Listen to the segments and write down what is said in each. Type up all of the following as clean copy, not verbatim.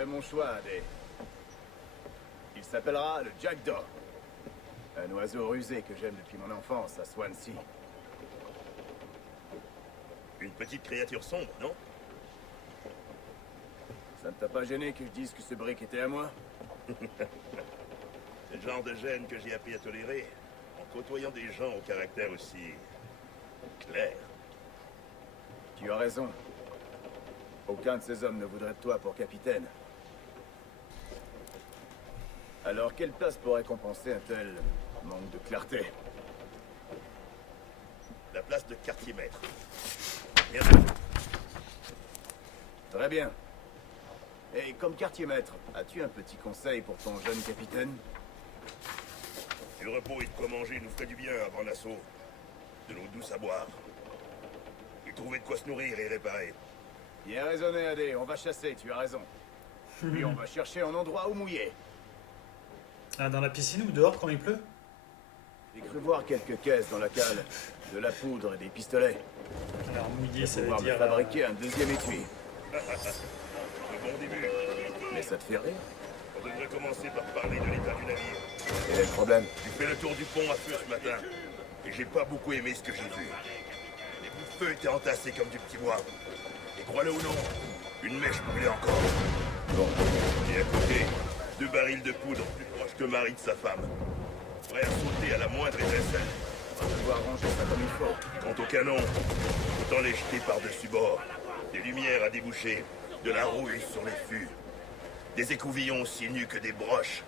fait mon choix, Adé. Il s'appellera le Jackdaw. Un oiseau rusé que j'aime depuis mon enfance à Swansea. Une petite créature sombre, non? Ça ne t'a pas gêné que je dise que ce brick était à moi? C'est le genre de gêne que j'ai appris à tolérer en côtoyant des gens au caractère aussi clair. Tu as raison. Aucun de ces hommes ne voudrait de toi pour capitaine. Alors, quelle place pourrait compenser un tel manque de clarté? La place de quartier-maître. Bien. Très bien. Et comme quartier-maître, as-tu un petit conseil pour ton jeune capitaine? Du repos et de quoi manger nous ferait du bien avant l'assaut. De l'eau douce à boire. Et trouver de quoi se nourrir et réparer. Bien raisonné, Adé. On va chasser, tu as raison. Puis on va chercher un endroit où mouiller. Ah, dans la piscine ou dehors quand il pleut? J'ai cru voir quelques caisses dans la cale. De la poudre et des pistolets. Alors mouillé, Je ça vais veut pouvoir me dire... fabriquer un deuxième étui. Un bon début. Mais ça te fait rire? On devrait commencer par parler de l'état du navire. Quel est le problème? J'ai fait le tour du pont à feu ce matin. Et j'ai pas beaucoup aimé ce que j'ai vu. Les bouts de feu étaient entassés comme du petit bois. Et crois-le ou non, une mèche brûlait encore. Bon, Et à côté, 2 barils de poudre plus proches que Marie de sa femme. Prêt à sauter à la moindre étincelle. on va devoir ranger ça comme il faut. Quant au canon, autant les jeter par-dessus bord. Des lumières à déboucher, de la rouille sur les fûts. Des écouvillons aussi nus que des broches.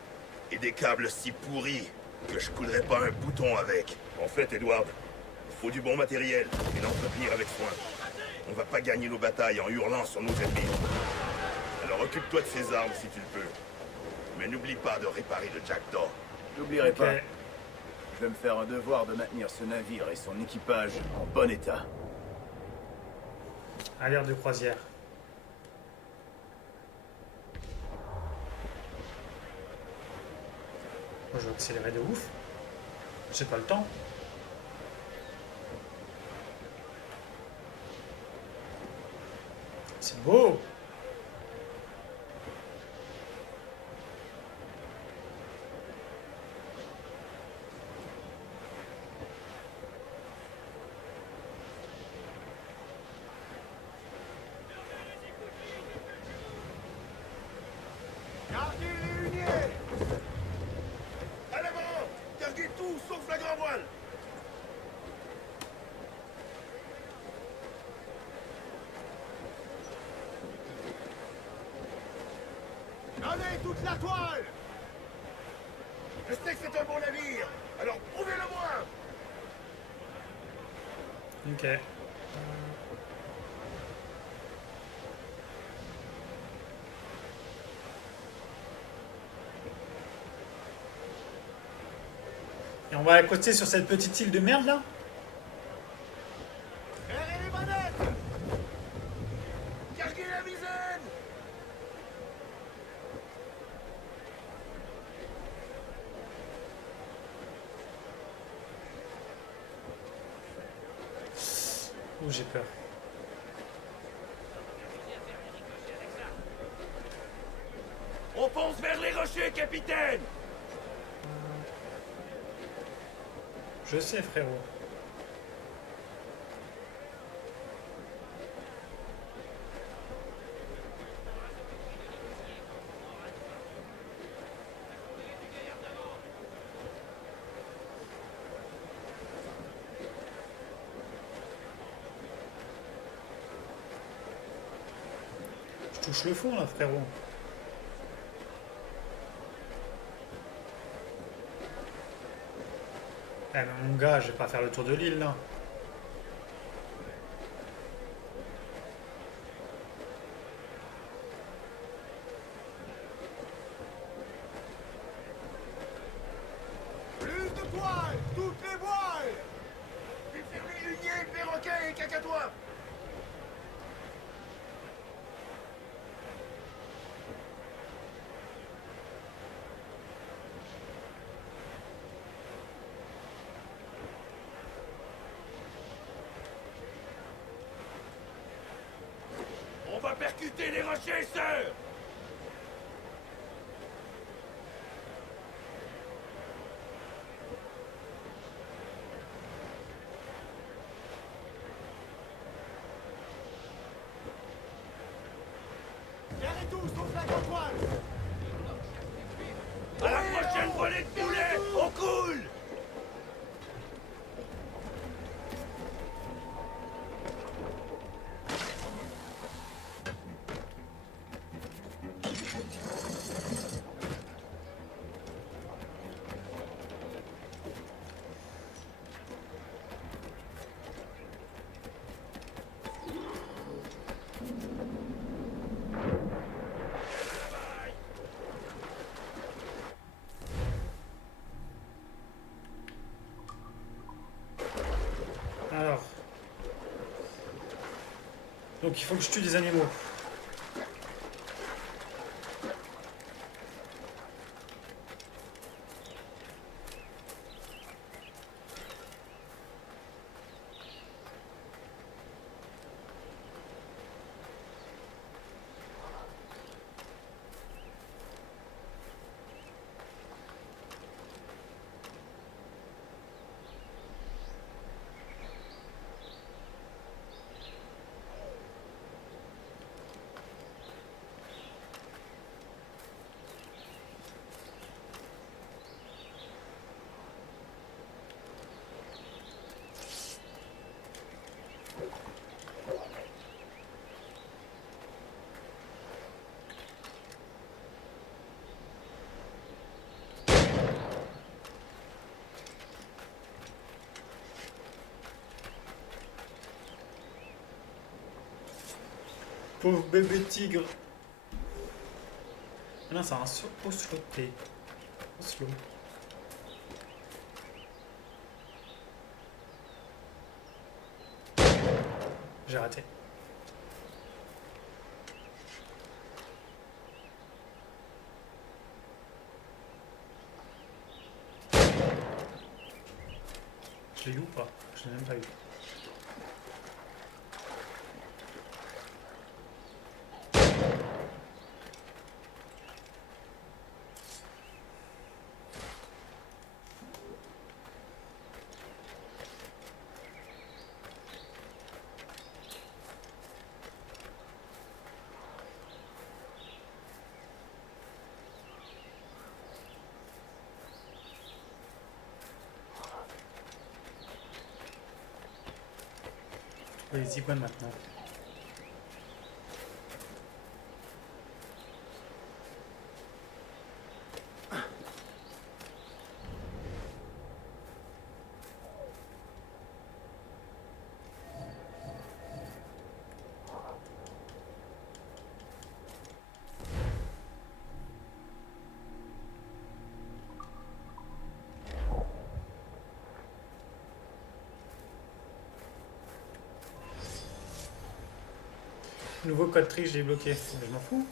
Et des câbles si pourris que je coudrais pas un bouton avec. En fait, Edward, il faut du bon matériel et l'entretenir avec soin. On va pas gagner nos batailles en hurlant sur nos ennemis. Alors occupe-toi de ces armes si tu le peux. Mais n'oublie pas de réparer le Jackdaw. N'oublierai Ok. pas. Je vais me faire un devoir de maintenir ce navire et son équipage en bon état. À l'air de croisière. Moi, je vais accélérer de ouf. J'ai pas le temps. C'est beau. Gardez les huniers! À l'avant! Gardez tout sauf la grand voile! Gardez toute la toile! Je sais que c'est un bon navire, alors prouvez-le-moi! Ok. Et on va accoster sur cette petite île de merde là? Serrez les manettes! Carguez la misaine! Ouh, j'ai peur. On fonce vers les rochers, capitaine! Je sais, frérot. Je touche le fond là, frérot. Eh mais mon gars, je vais pas faire le tour de l'île là. Plus de toile! Toutes les voiles! Puis fermez huniers, perroquets et cacatois! On va percuter les rochers, sœur! À la prochaine volée de poulet, on coule! Alors. Donc il faut que je tue des animaux. Pauvre bébé tigre. Ah non, c'est un osloté. Oslo. J'ai raté. Je l'ai eu ou pas? Je l'ai même pas eu. Les iguanes maintenant. Nouveau code triche, je l'ai bloqué. Mais je m'en fous.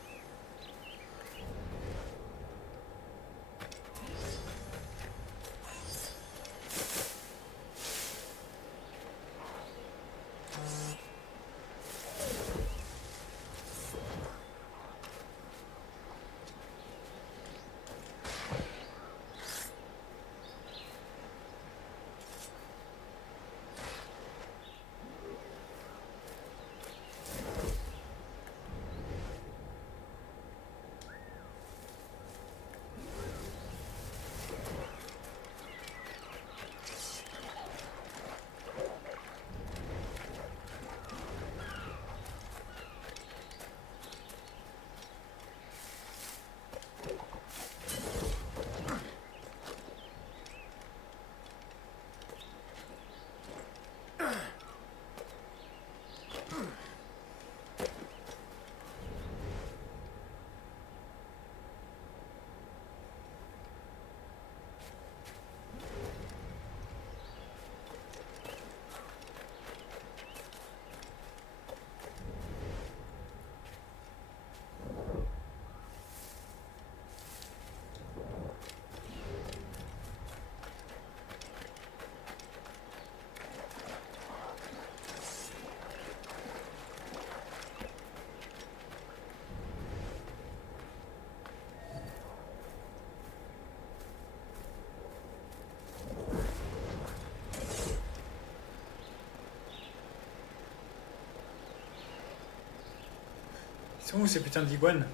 C'est où ces putains d'iguanes?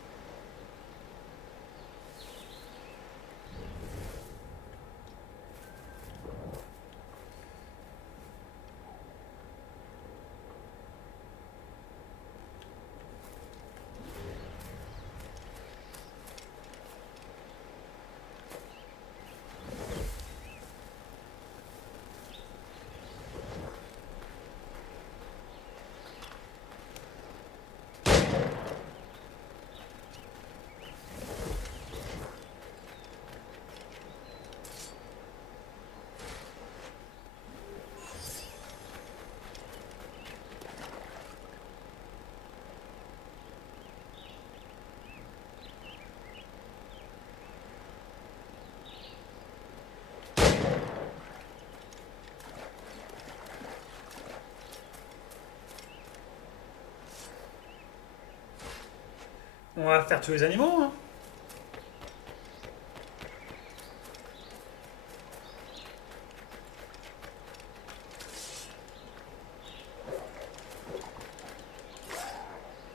On va faire tous les animaux, hein.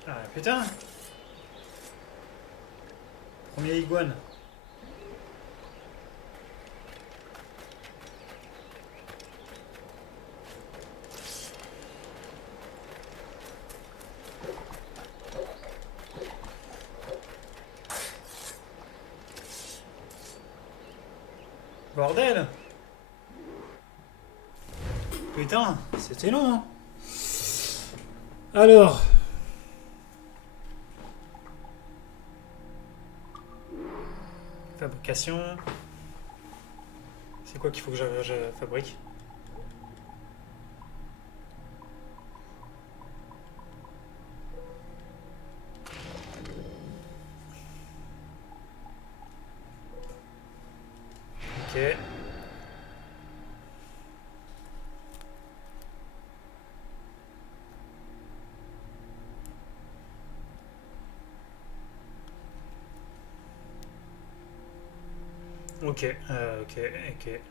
Ah putain. Premier iguane. Bordel. Putain, c'était long, hein. Alors. Fabrication. C'est quoi qu'il faut que je fabrique? Ok. Ok, ok.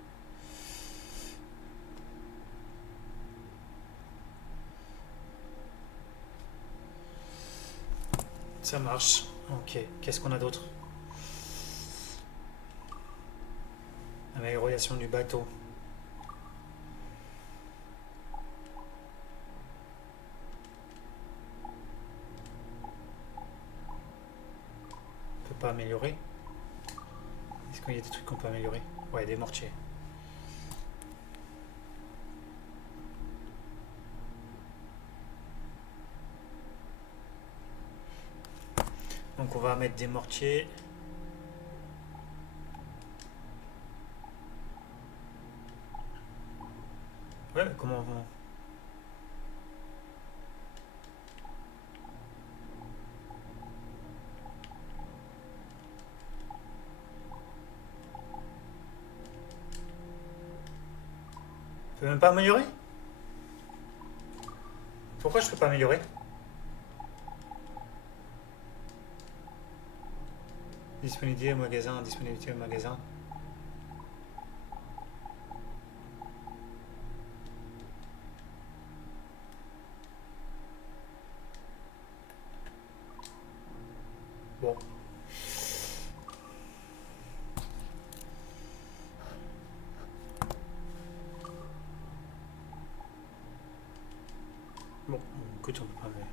Ça marche. Ok, qu'est-ce qu'on a d'autre? Amélioration du bateau. On peut pas améliorer? Est-ce qu'il y a des trucs qu'on peut améliorer? Ouais, des mortiers. Donc on va mettre des mortiers. Ouais, mais comment on... Je peux même pas améliorer? Pourquoi je peux pas améliorer? Disponibilité au magasin, disponibilité au magasin. Bon. Bon, écoute, on peut pas améliorer.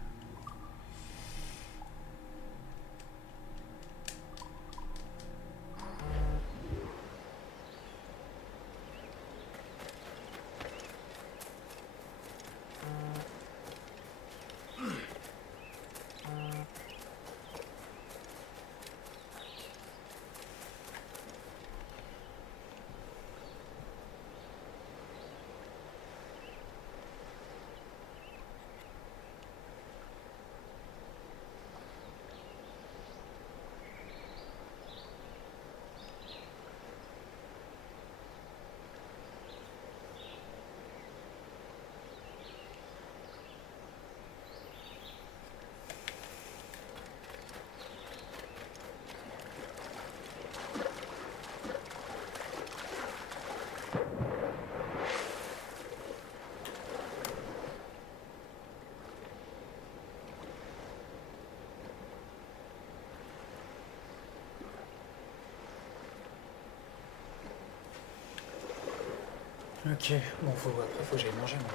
Ok, bon, après, faut que j'aille manger, moi.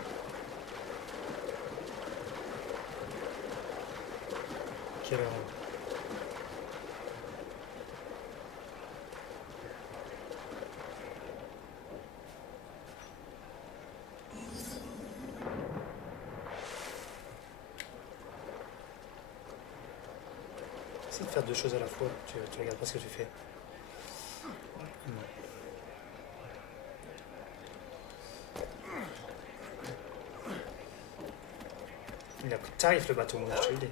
Quelle heure? Essaye de faire deux choses à la fois. Tu regardes pas ce que tu fais. Non. Il a pris de tarif le bateau, moi je te le dis.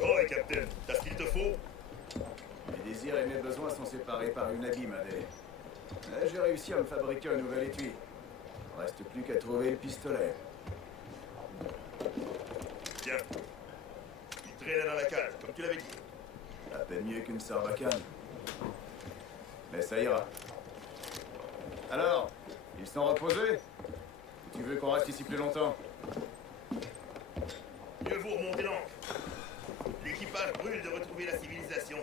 Oh, et Captain, t'as ce qu'il te faut? Mes désirs et mes besoins sont séparés par une abîme, Adé. Mais j'ai réussi à me fabriquer un nouvel étui. Il ne reste plus qu'à trouver le pistolet. Tiens. Il traînait dans la cage, comme tu l'avais dit. À peine mieux qu'une sarbacane. Mais ça ira. Alors, ils sont reposés? Ou tu veux qu'on reste ici plus longtemps? Mieux vaut remonter l'ancre. L'équipage brûle de retrouver la civilisation.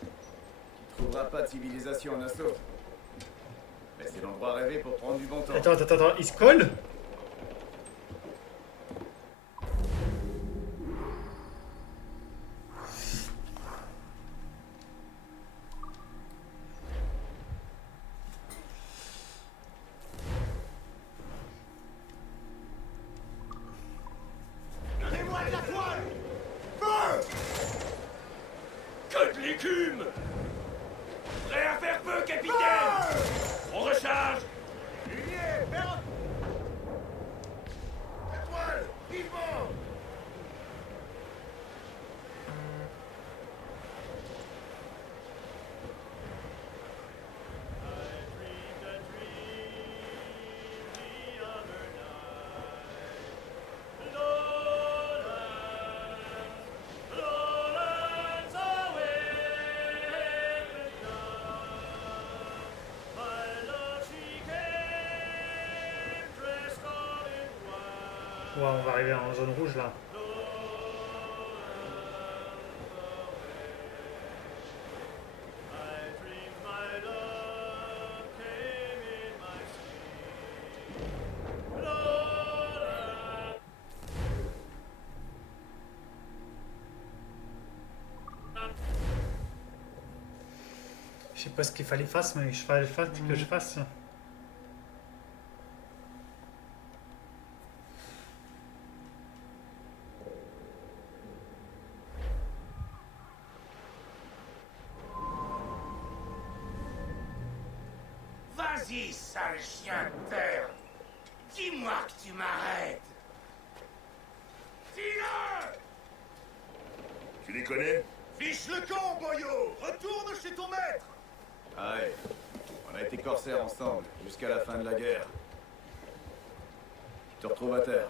Tu trouveras pas de civilisation en assaut. Mais c'est l'endroit rêvé pour prendre du bon temps. Attends, il se colle? Donnez-moi de la toile! Feu! Que de l'écume! Prêt à faire feu, capitaine! On recharge! Lumière, merde! La toile! Vivement! Ouais, on va arriver en zone rouge là. Je sais pas ce qu'il fallait faire, mais que je fasse. Vas-y, sale chien de terre! Dis-moi que tu m'arrêtes! Dis-le! Tu les connais? Fiche le camp, boyau! Retourne chez ton maître! Ouais, on a été corsaires ensemble, jusqu'à la fin de la guerre. Je te retrouve à terre.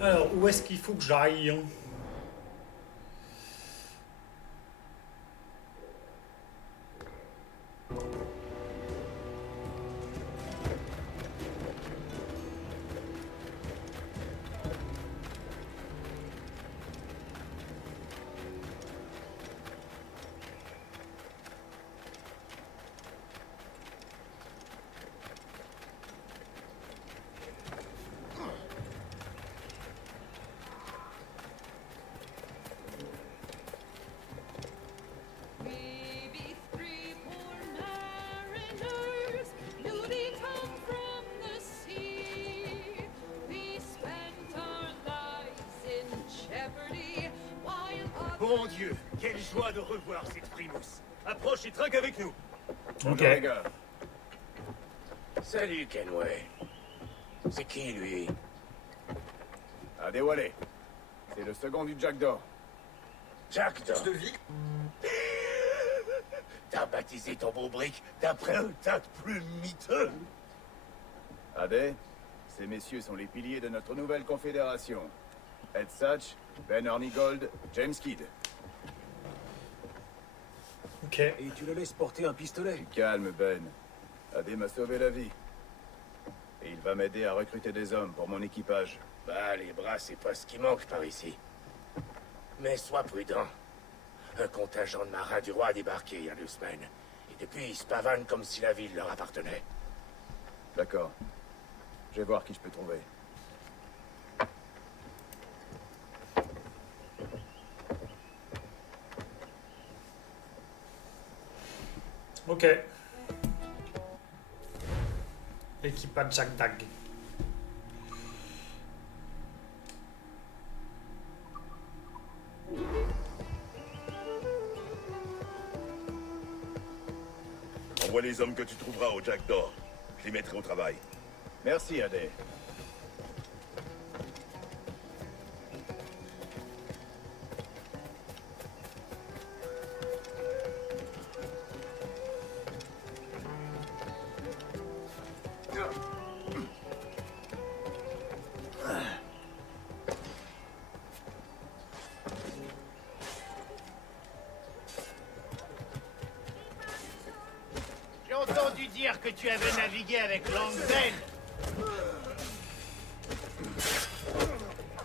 Alors, où est-ce qu'il faut que j'aille, hein? We be three poor mariners, newly come from the sea. We spent our lives in jeopardy while Bon Dieu, quelle joie de revoir cette primousse! Approche et trinque avec nous! Ok. Les gars, Salut, Kenway. C'est qui, lui? Adéwalé. C'est le second du Jack d'Or. Jack de vie? T'as baptisé ton beau brick d'après un tas de plumes miteux? Adé, ces messieurs sont les piliers de notre nouvelle confédération. Ed Satch, Ben Hornigold, James Kidd. Ok. Et tu le laisses porter un pistolet? Du calme, Ben. Adé m'a sauvé la vie. Et il va m'aider à recruter des hommes pour mon équipage. Bah, les bras, c'est pas ce qui manque par ici. Mais sois prudent. Un contingent de marins du roi a débarqué il y a 2 semaines. Et depuis, ils se pavanent comme si la ville leur appartenait. D'accord. Je vais voir qui je peux trouver. Ok. Équipage Jack Dag. Envoie les hommes que tu trouveras au Jack d'Or. Je les mettrai au travail. Merci, Adé. J'ai entendu dire que tu avais navigué avec Langdale.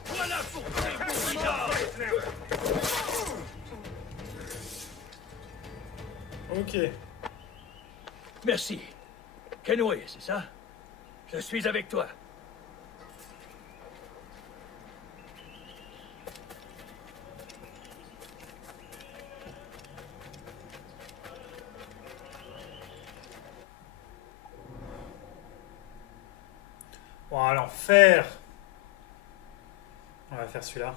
Voilà pour tes bourrinas. Ok. Merci. Kenway, c'est ça? Je suis avec toi. Bon, alors faire. On va faire celui-là.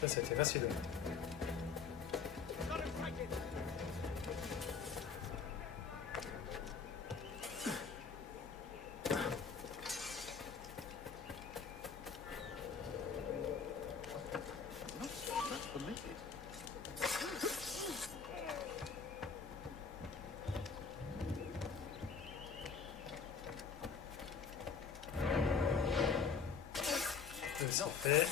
Ça, c'était facile. Ça fait.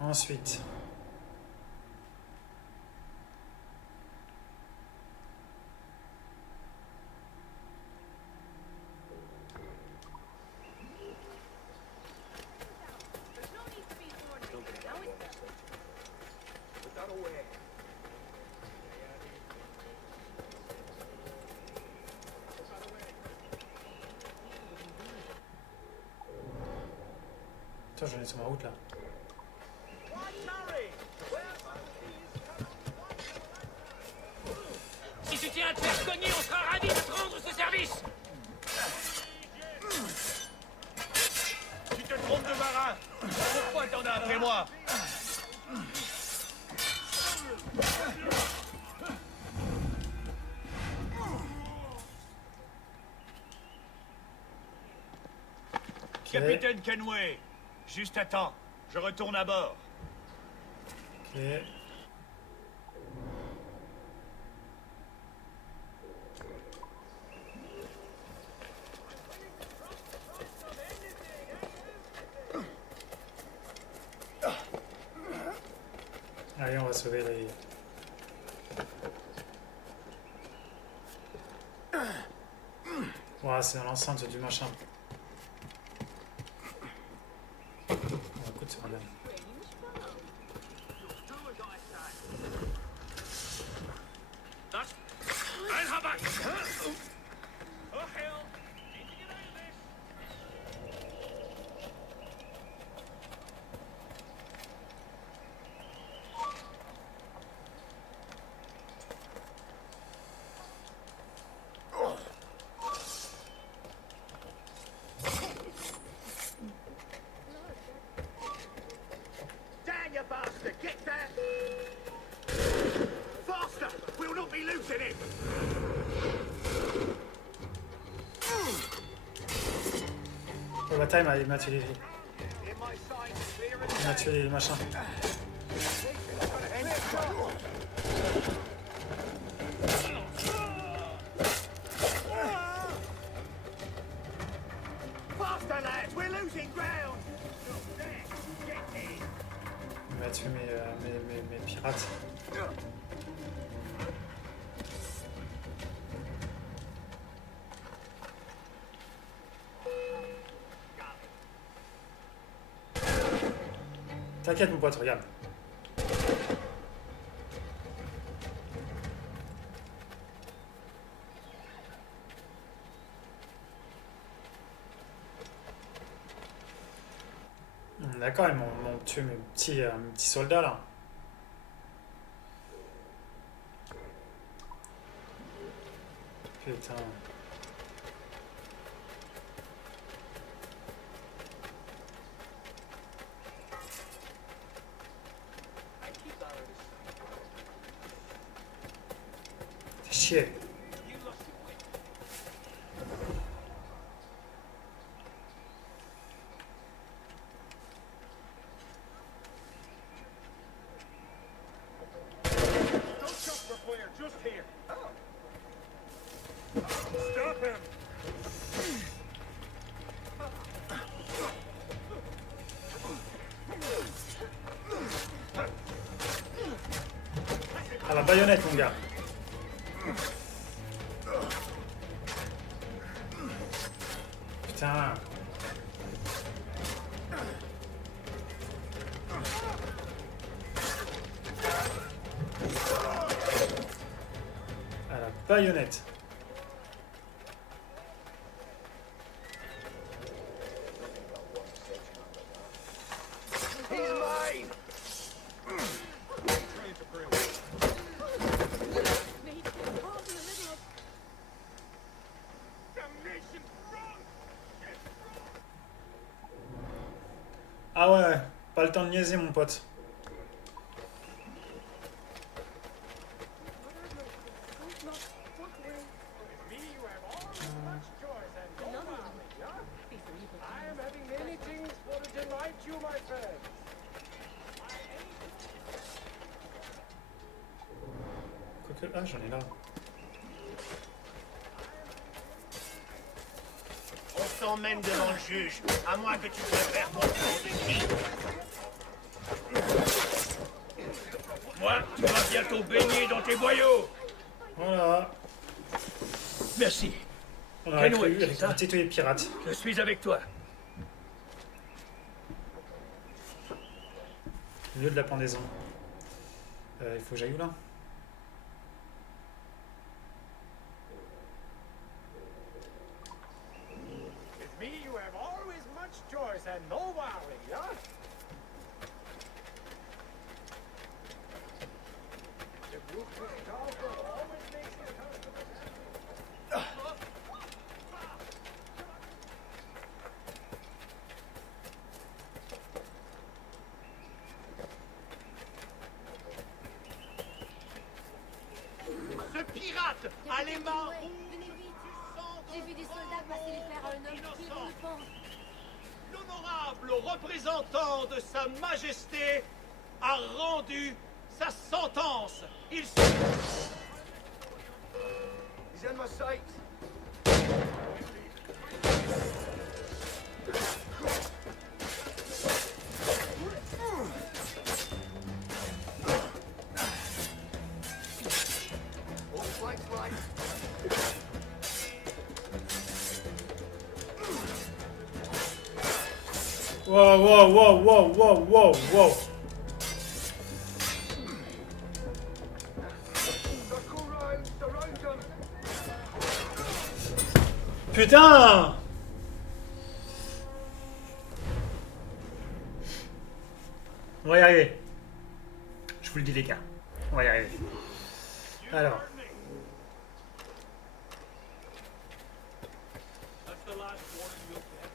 Ensuite. Attends, j'en ai sur ma route là. Si tu tiens à te faire cogner, on sera ravis de te rendre ce service. Tu te trompes de marin. Pourquoi t'en as après moi? Ok. Capitaine Kenway, juste à temps. Je retourne à bord. Ok. Allez, on va sauver les... Voilà, c'est dans l'enceinte du machin. Oh, écoute, c'est rien. Down, you bastard! Get that! Faster! We'll not be losing it! Oh, la time, il m'a tué les... Il m'a tué les machins. losing ground. On va tuer mes pirates. T'inquiète mon pote, regarde. D'accord, ils m'ont tué mes petits soldats là. Putain. Fais chier. Stop him! À la baïonnette, mon gars. Putain. À la baïonnette. He's mine! Made it caught in the middle of Damnation! Run! Ah ouais, pas le temps de niaiser, mon pote. Me, you have all much choice and no worry, yeah? I am having many things for to delight you, my friend. Quoique, ah, j'en ai là. On t'emmène devant le juge, à moins que tu préfères mon tour de qui. Moi, tu vas bientôt baigner dans tes boyaux. Voilà. Merci. On a Kenway, c'est ça recruté tous les pirates. Je suis avec toi. Lieu de la pendaison. Il faut que j'aille où là? With me, you have always much choice and no worry, yeah? The ruthless Carver always makes his customers Ce pirate a les mains Ouais, rouges venez vite. du sang J'ai vu des soldats passer les fers à un homme qui innocent. le pense. L'honorable représentant de Sa Majesté a rendu sa sentence. Il se... He's in my sights. All flanks right. Wow, wow, wow, wow, wow, wow, wow. Circle round, surround him. Putain! On va y arriver. Je vous le dis les gars. On va y arriver. Alors. That's the last warning you'll get.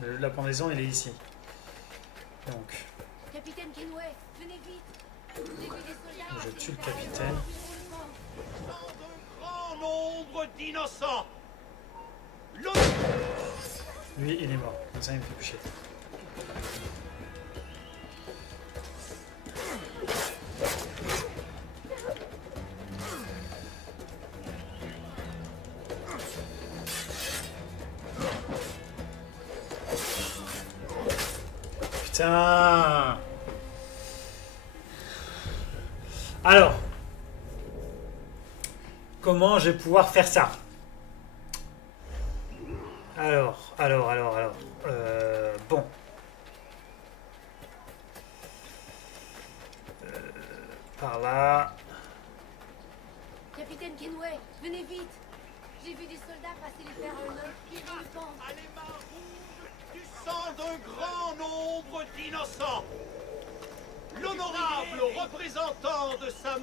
Le jeu de la pendaison, il est ici. Donc, Capitaine Kenway, venez vite. J'ai vu des soldats je passer tue le les fers à un capitaine. homme qui le pense. Dans un grand nombre d'innocents. Lui, il est mort. Comme ça, il me fait plus chier. Putain. Alors. Comment je vais pouvoir faire ça? Alors. Bon. Par là. Capitaine Kenway, venez vite. J'ai vu des soldats passer les fers à un homme qui vit le camp. À les mains rouges du sang d'un grand nombre d'innocents. L'honorable représentant de sa...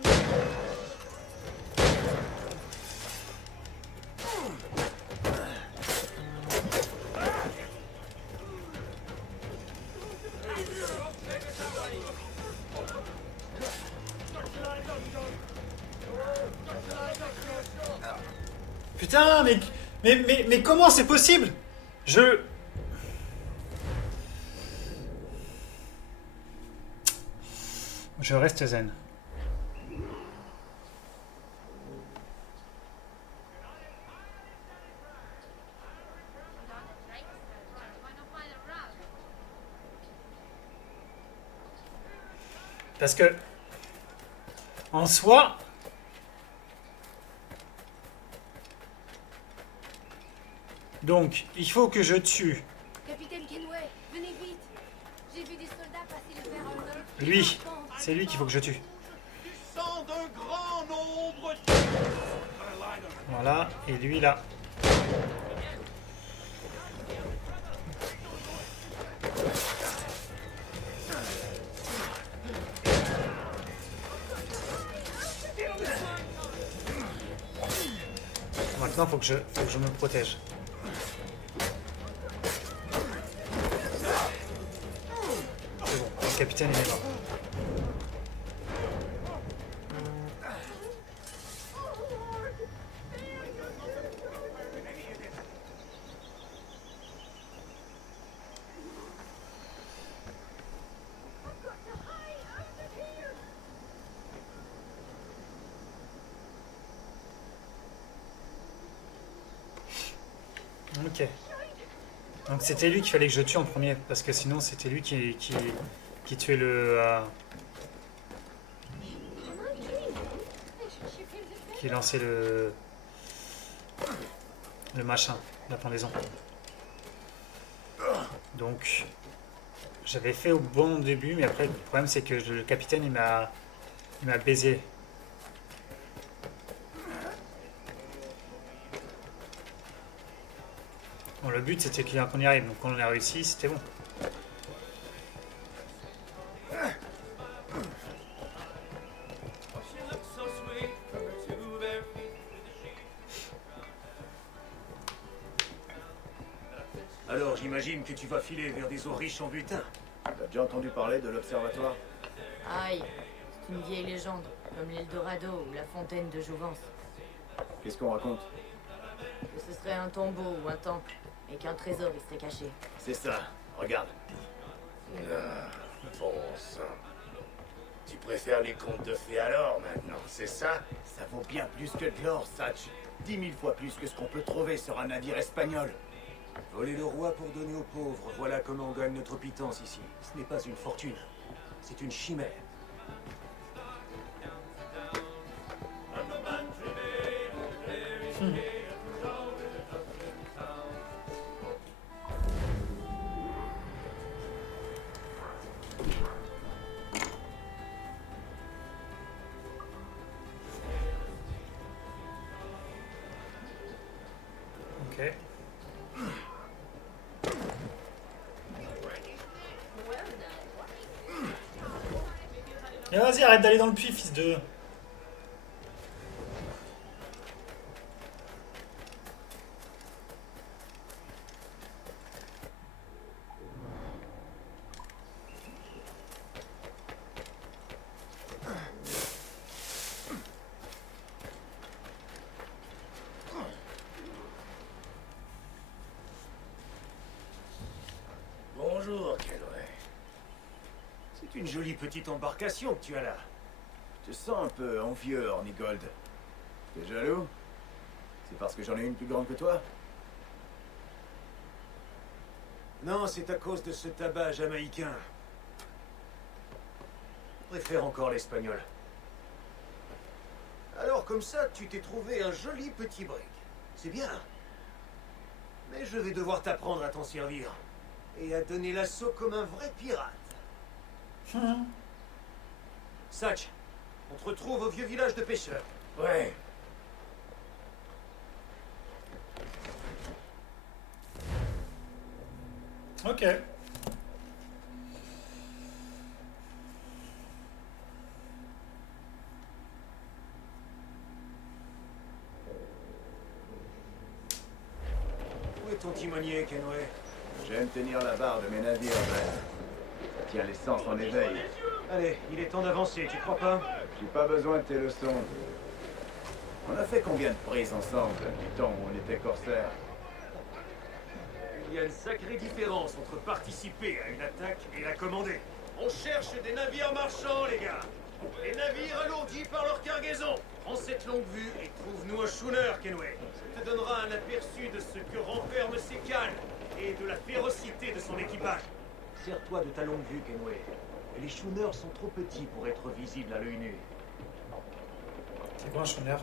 Putain, mais comment c'est possible? Je reste zen. Parce que, en soi, donc, il faut que je tue Capitaine Kenway, venez vite. J'ai vu des soldats passer les fers à un homme qui lui. vit le camp. C'est lui qu'il faut que je tue. Du sang d'un grand nombre... Voilà, et lui là. Maintenant, faut que je me protège. C'est bon, le capitaine il est mort. Ok. Donc c'était lui qu'il fallait que je tue en premier, parce que sinon c'était lui qui tuait le... qui lançait le machin, la pendaison. Donc j'avais fait au bon début, mais après le problème c'est que le capitaine il m'a baisé. Bon, le but c'était qu'on y arrive, donc quand on a réussi, c'était bon. Alors j'imagine que tu vas filer vers des eaux riches en butin. T'as déjà entendu parler de l'observatoire? Aïe, c'est une vieille légende, comme l'Eldorado ou la fontaine de Jouvence. Qu'est-ce qu'on raconte? Que ce serait un tombeau ou un temple, et qu'un trésor y serait caché. C'est ça, regarde. Ah, bon sang. Tu préfères les contes de fées alors, maintenant, c'est ça? Ça vaut bien plus que de l'or, Satch. 10 000 fois plus que ce qu'on peut trouver sur un navire espagnol. Voler le roi pour donner aux pauvres, voilà comment on gagne notre pitance ici. Ce n'est pas une fortune, c'est une chimère. Ok. Et vas-y, arrête d'aller dans le puits, fils de... Bonjour, Kenway. C'est une jolie petite embarcation que tu as là. Je te sens un peu envieux, Hornigold. T'es jaloux? C'est parce que j'en ai une plus grande que toi? Non, c'est à cause de ce tabac jamaïcain. préfère encore l'espagnol. Alors comme ça, tu t'es trouvé un joli petit brick. C'est bien. Mais je vais devoir t'apprendre à t'en servir. Et à donner l'assaut comme un vrai pirate. Satch, on te retrouve au vieux village de pêcheurs. Ouais. Ok. Où est ton timonier, Kenway? J'aime tenir la barre de mes navires, Ben. Ça tient l'essence en éveil. Allez, il est temps d'avancer, tu crois pas? J'ai pas besoin de tes leçons. On a fait combien de prises ensemble, du temps où on était corsaires? Il y a une sacrée différence entre participer à une attaque et la commander. On cherche des navires marchands, les gars. Des navires alourdis par leur cargaison. Prends cette longue vue et trouve-nous un schooner, Kenway. Ça te donnera un aperçu de ce que renferme ces cales et de la férocité de son équipage. Sers-toi de ta longue vue, Kenway. Les schooners sont trop petits pour être visibles à l'œil nu. C'est quoi un schooner?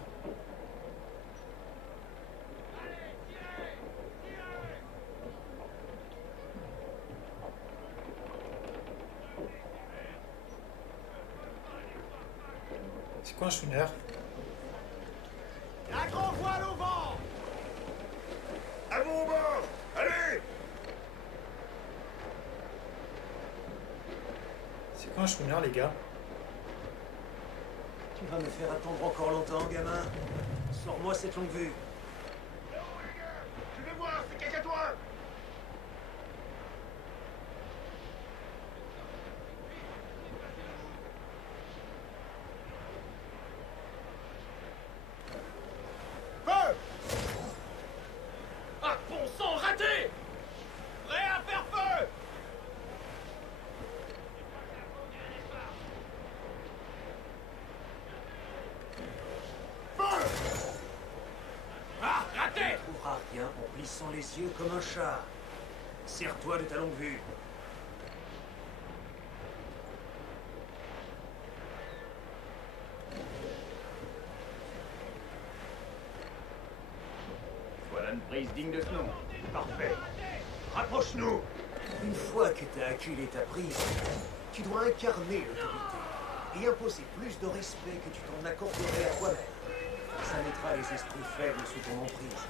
C'est quoi un schooner? La grand voile au vent! À vous au bord! Allez! C'est quoi un schooner, les gars? Tu vas me faire attendre encore longtemps, gamin. Sors-moi cette longue vue. Je vais voir, c'est quelqu'un toi! Feu! Ah, bon sang, raté! Prêt à faire feu! Ah, raté! Tu trouveras rien en plissant les yeux comme un chat. Sers-toi de ta longue vue. Voilà une prise digne de ce nom. Parfait. Rapproche-nous. Une fois que t'as acculé ta prise, tu dois incarner l'autorité et imposer plus de respect que tu t'en accorderais à toi-même. Ça mettra les esprits faibles sous ton emprise.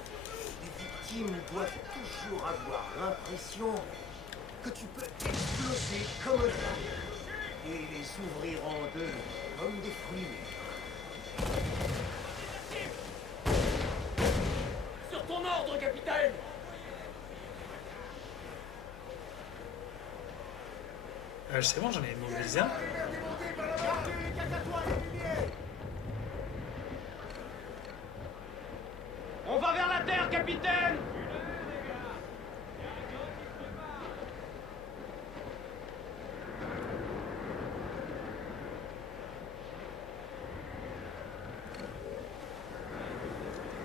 Les victimes doivent toujours avoir l'impression que tu peux exploser comme un feu et les ouvrir en deux comme des fruits. Sur ton ordre, capitaine! C'est bon, j'en ai immobilisé un. Gardez les catatoires aiguillés! On va vers la terre, capitaine!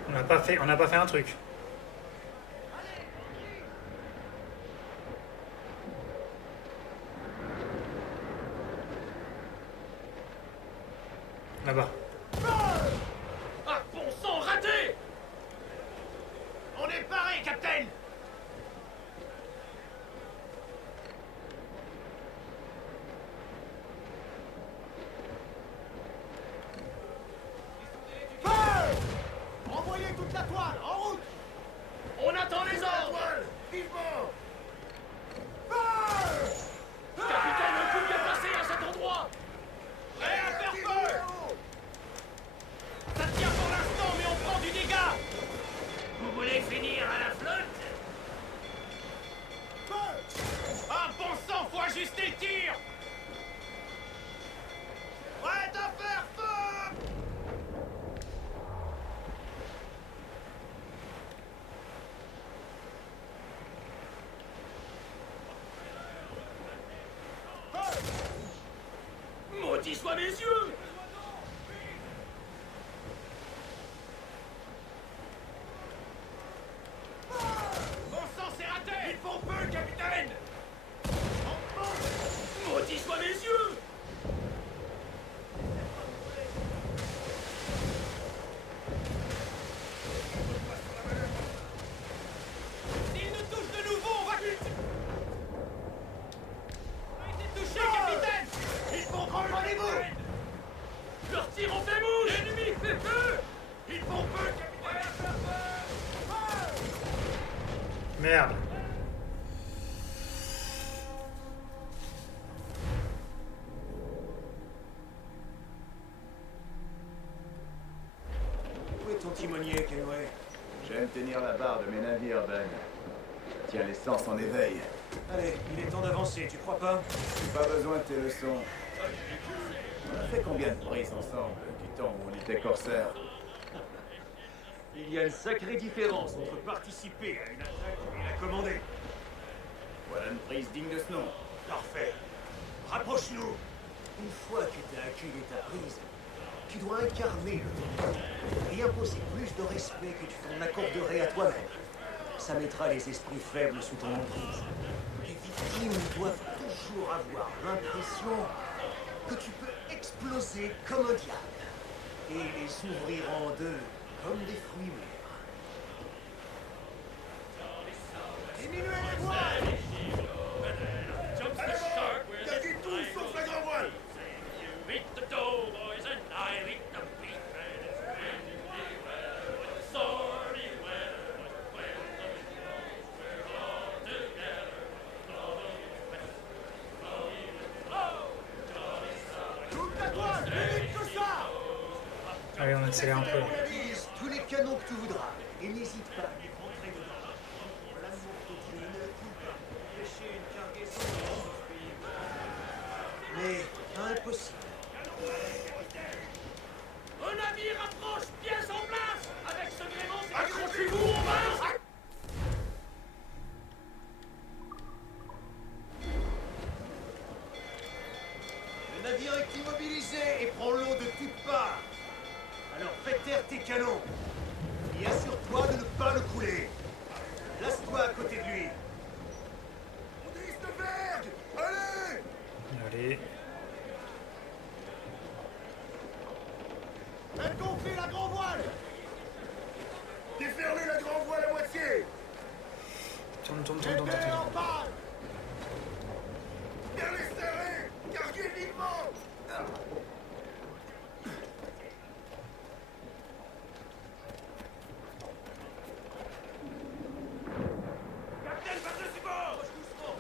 On n'a pas fait un truc. Là-bas. Ah, bon sang, raté! On est paré, capitaine! Feu! Envoyez toute la toile, en route! On attend les ordres! Vivement! Feu! Capitaine, on peut bien passer à cet endroit! Prêt à faire feu! Ça tient pour l'instant, mais on prend du dégât! Vous voulez finir à la flotte? Feu! Ah, bon sang, faut ajuster le tir! Prêt à faire feu! Maudits soient mes yeux! Bon sang, c'est raté! Il faut peu, capitaine! Maudits soient mes yeux! Merde. Où est ton timonier, Kenway? J'aime tenir la barre de mes navires, Ben. Tiens l'essence en éveil. Allez, il est temps d'avancer, tu crois pas? Pas besoin de tes leçons. On a fait combien de prises ensemble, du temps où on était corsaires? Il y a une sacrée différence entre participer à une attaque et la commander. Voilà une prise digne de ce nom. Parfait. Rapproche-nous. Une fois que tu as acculé ta prise, tu dois incarner le monde et imposer plus de respect que tu t'en accorderais à toi-même. Ça mettra les esprits faibles sous ton emprise. Les victimes doivent toujours avoir l'impression que tu peux exploser comme un diable et les ouvrir en deux comme des fruits mûrs. Diminuez les voiles! Gardez tout sauf la grand voile. Toute la toile, plus vite que ça! Allez, on accélère un peu. là. Vise tous les canons que tu voudras et n'hésite pas à les rentrer dedans. Pour l'amour de Dieu, ne coule pas. Pêcher une cargaison dans ce pays. Mais impossible. Un navire approche, pièce en place. Avec ce gréement, c'est accrochez-vous, on marche. Le navire est immobilisé et prend l'eau de toutes parts. Alors fais taire tes canons. Et assure-toi de ne pas le couler. Place-toi à côté de lui. On drisse de vergue. Allez. Allez. Faites gonfler la grand voile. Déferlez la grand voile à moitié. Tourne. Mettez en panne. Vers les serrés. Carguez vivement. Capitaine, par-dessus bord. Doucement.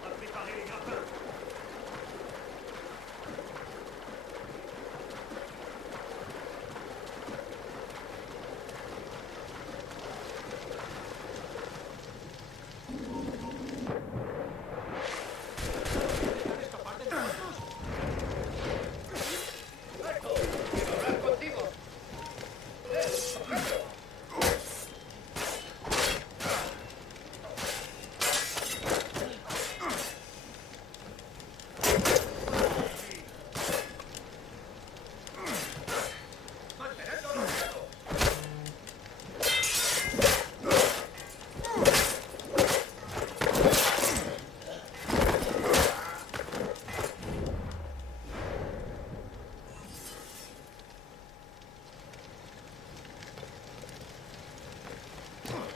On va préparer les grappins.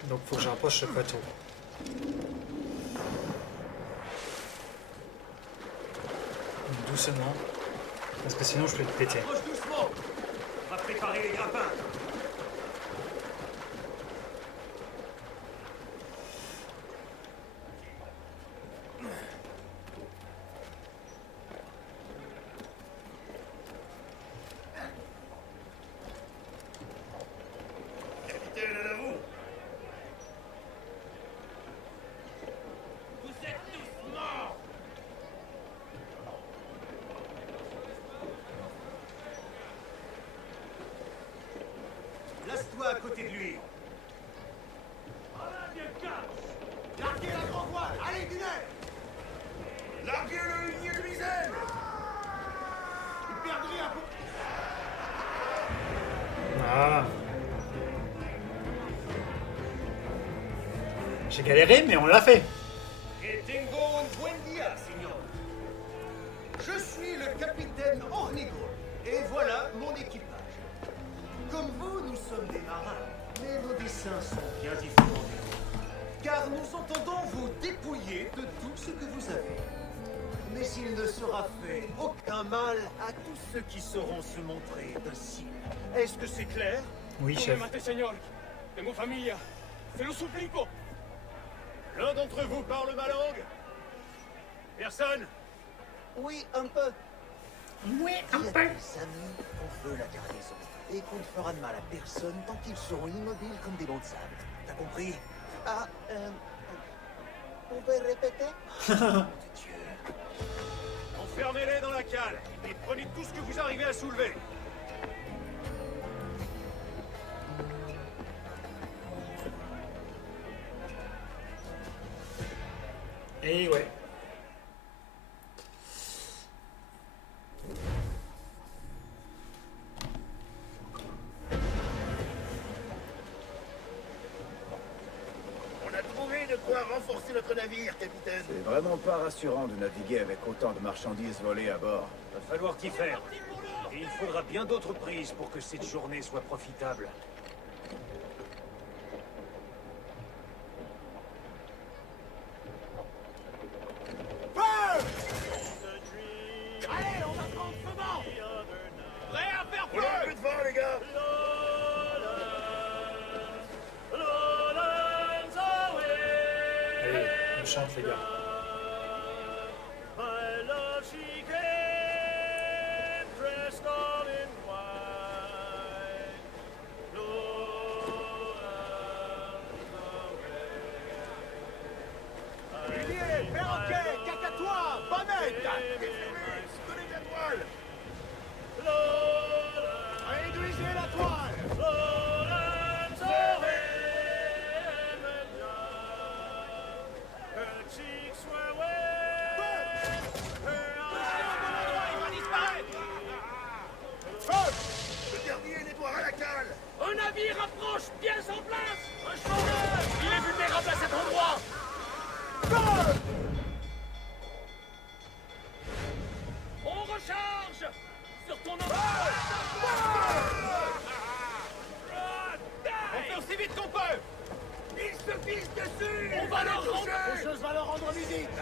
Donc faut que je rapproche le bateau. Doucement. Parce que sinon je peux le péter. Approche doucement. On va préparer les grappins. Capitaine, à vous. Vous êtes tous morts. Place-toi à côté de lui. Voilà, bien calme. Larguez la grand voile. Allez, du nez. Larguez le hunier de misaine. Vous perdrez un peu. Ah. J'ai galéré, mais on l'a fait. Et tengo un buen día, señor. Je suis le capitaine Ornigo, et voilà mon équipage. Comme vous, nous sommes des marins, mais nos dessins sont bien différents des vôtres. Car nous entendons vous dépouiller de tout ce que vous avez. Mais il ne sera fait aucun mal à tous ceux qui sauront se montrer dociles. Est-ce que c'est clair? Oui, chef. Señor, tengo familia. Se lo suplico. d'entre vous parle ma langue? Personne? Oui, un peu. Oui, Dis à tes amis qu'on veut la cargaison et qu'on ne fera de mal à personne tant qu'ils seront immobiles comme des bancs de sable. T'as compris? Ah, vous pouvez répéter? Mon Dieu. Enfermez-les dans la cale et prenez tout ce que vous arrivez à soulever. Et ouais. On a trouvé de quoi renforcer notre navire, capitaine. C'est vraiment pas rassurant de naviguer avec autant de marchandises volées à bord. Va falloir t'y faire. Et il faudra bien d'autres prises pour que cette journée soit profitable. Allez, on va prendre ce vent! Prêt à faire On a un peu de vent, les gars. Allez, on chante les gars. Olivier, perroquet, cacatois, bonnette! Donnez de la toile. Réduisez la toile! Le dernier nettoiera la cale. Un navire approche, pièce en place! Un chandeur! Il est vulnérable à cet endroit! On recharge! Sur ton endroit! On fait aussi vite qu'on peut! Ils se pissent dessus. On va leur rendre... Faucheuse va leur rendre visite!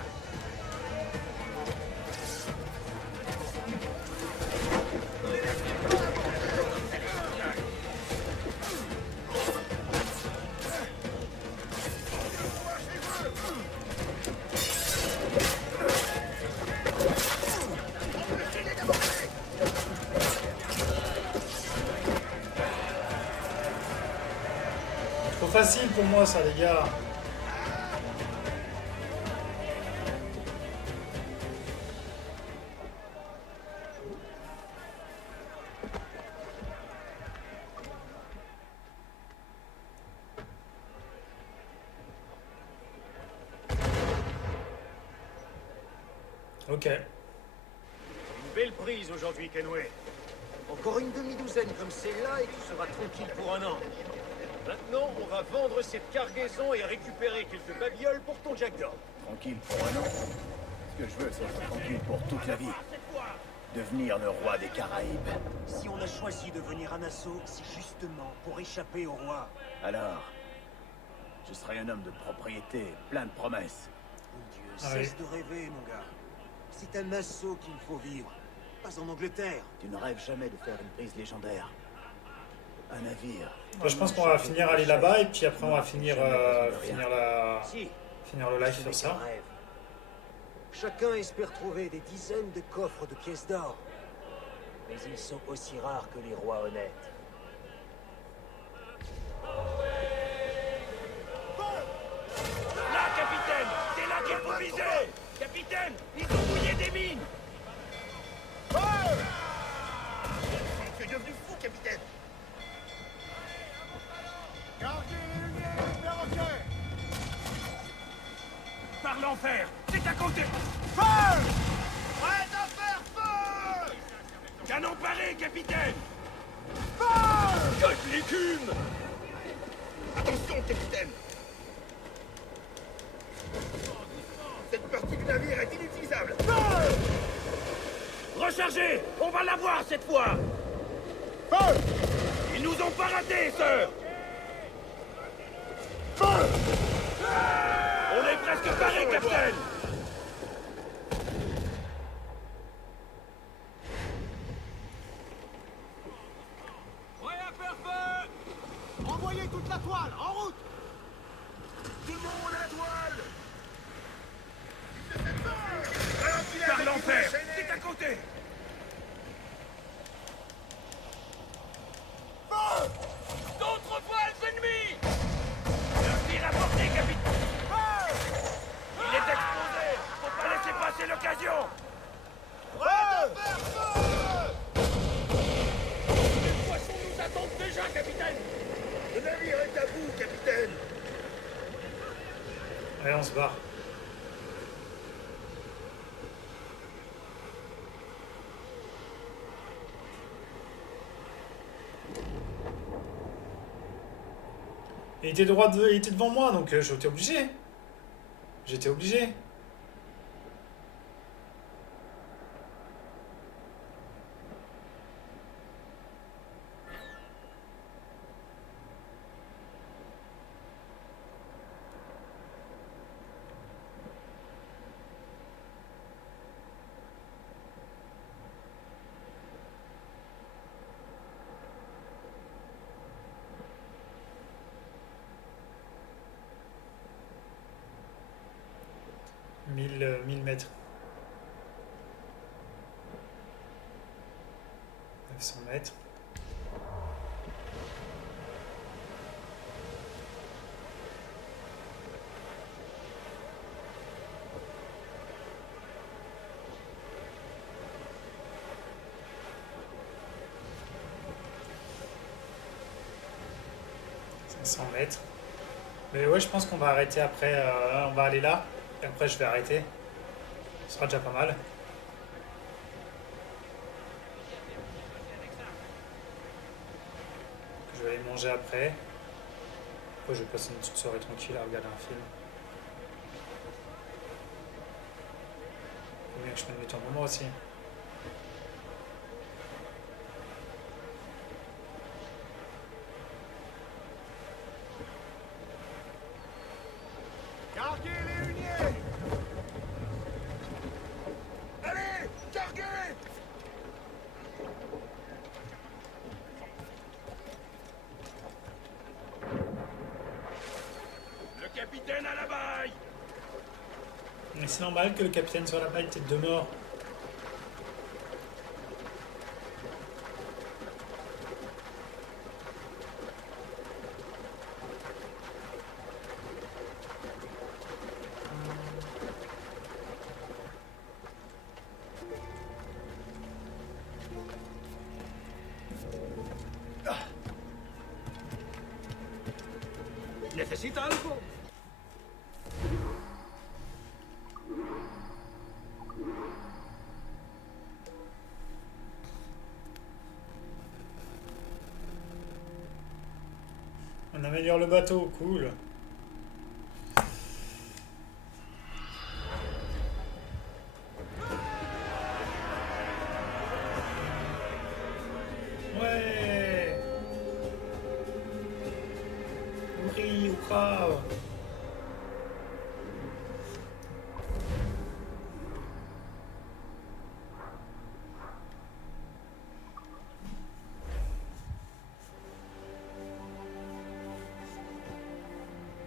Trop facile pour moi ça les gars. Ok. Une belle prise aujourd'hui, Kenway. Encore une demi-douzaine comme celle-là et tu seras tranquille pour un an. Maintenant, on va vendre cette cargaison et récupérer quelques babioles pour ton Jack d'or. Tranquille pour un an. Ce que je veux, c'est être tranquille pour toute la vie. Devenir le roi des Caraïbes. Si on a choisi de venir à Nassau, c'est justement pour échapper au roi. Alors, je serai un homme de propriété, plein de promesses. Mon Dieu, Ah cesse de rêver, mon gars. C'est à Nassau qu'il faut vivre, pas en Angleterre. Tu ne rêves jamais de faire une prise légendaire. Un navire. Moi, je pense qu'on va finir aller là-bas et puis après on va finir, Si, finir le live ce sur n'est ça. qu'un rêve. Chacun espère trouver des dizaines de coffres de pièces d'or. Mais ils sont aussi rares que les rois honnêtes. Là, capitaine! C'est là qu'il faut viser! Capitaine, ils ont mouillé des mines! Tu es devenu fou, capitaine. Par l'enfer! C'est à côté! Prêt à faire feu! Canon paré, capitaine! Que de l'écume! Attention, capitaine. Cette partie du navire est inutilisable. Rechargez! On va l'avoir cette fois! Ils nous ont pas ratés, sœur! On est presque paré, capitaine! Prêt à faire feu! Envoyez toute la toile, en route! Tout le monde à la toile. Allez, on se barre. Il était il était devant moi, donc j'étais obligé. J'étais obligé. Mille mètres. 900 mètres. Mètres. Mais ouais, je pense qu'on va arrêter après. On va aller là. Et après, je vais arrêter. Ce sera déjà pas mal. Je vais aller manger après. Après, je vais passer une petite soirée tranquille à regarder un film. Faut bien que je prenne le temps pour moi aussi. Capitaine à la baille! Mais c'est normal que le capitaine soit là-bas, tête de mort. ¿Necesita algo? On améliore le bateau, cool. Ouais. Oui, grave.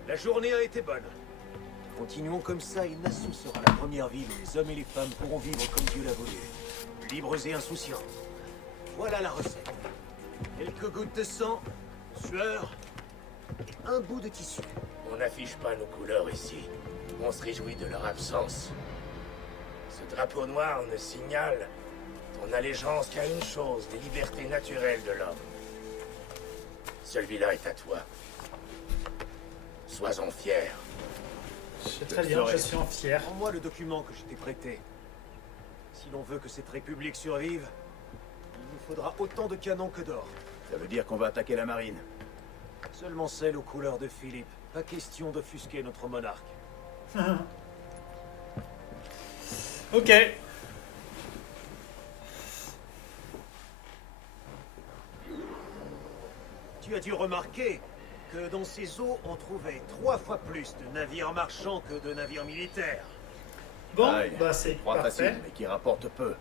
La journée a été bonne. Continuons comme ça et Nassau sera la première ville où les hommes et les femmes pourront vivre comme Dieu l'a voulu. Libres et insouciants. Voilà la recette. Quelques gouttes de sang, de sueur, et un bout de tissu. On n'affiche pas nos couleurs ici. On se réjouit de leur absence. Ce drapeau noir ne signale ton allégeance qu'à une chose, les libertés naturelles de l'homme. Celui-là est à toi. Sois-en fier. Je sais très bien, je suis en fier. Rends-moi le document que je t'ai prêté. Si l'on veut que cette république survive, il nous faudra autant de canons que d'or. Ça veut dire qu'on va attaquer la marine. Seulement celle aux couleurs de Philippe. Pas question d'offusquer notre monarque. Ok. Tu as dû remarquer que dans ces eaux, on trouvait 3 fois plus de navires marchands que de navires militaires. Bon, Aïe, bah c'est trois parfait. faciles, mais qui rapportent peu.